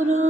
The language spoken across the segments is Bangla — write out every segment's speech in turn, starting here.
guru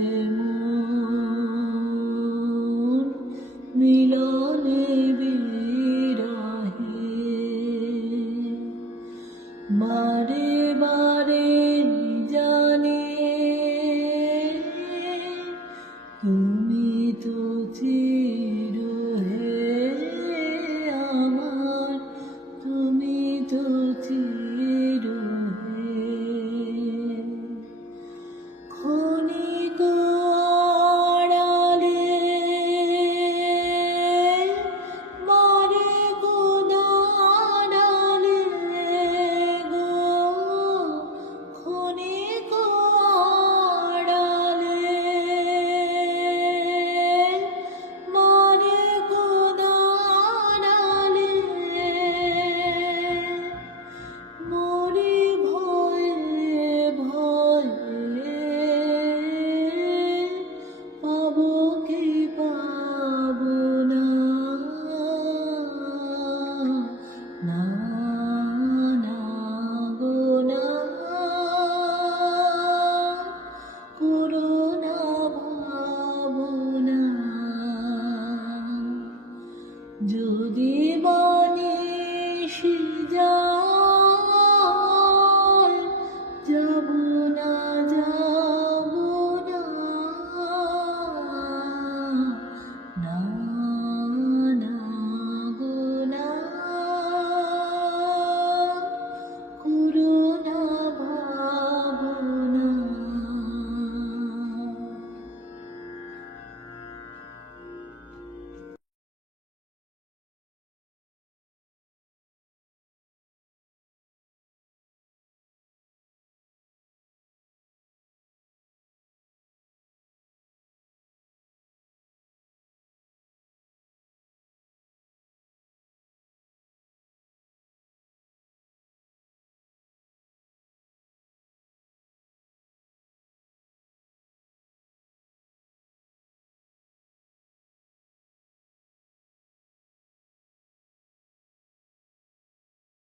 বারে জানে তুমি তো চেয়ে যদি